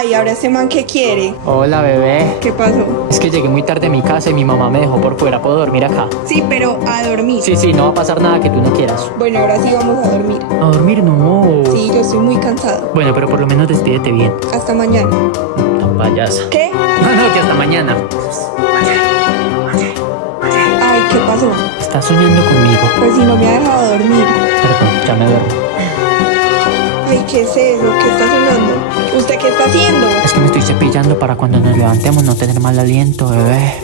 Ay, ahora ese man, ¿qué quiere? Hola, bebé. ¿Qué pasó? Es que llegué muy tarde a mi casa y mi mamá me dejó por fuera. ¿Puedo dormir acá? Sí, pero a dormir. Sí, no va a pasar nada que tú no quieras. Bueno, ahora sí vamos a dormir. ¿A dormir? No. Sí, yo estoy muy cansado. Bueno, pero por lo menos despídete bien. Hasta mañana. Tan payasa. ¿Qué? No, que hasta mañana. Ay, ¿qué pasó? Estás soñando conmigo. Pues si no me ha dejado dormir. Perdón, ya me duermo. Ay, ¿qué es eso? ¿Qué está sonando? ¿Usted qué está haciendo? Es que me estoy cepillando para cuando nos levantemos no tener mal aliento, bebé.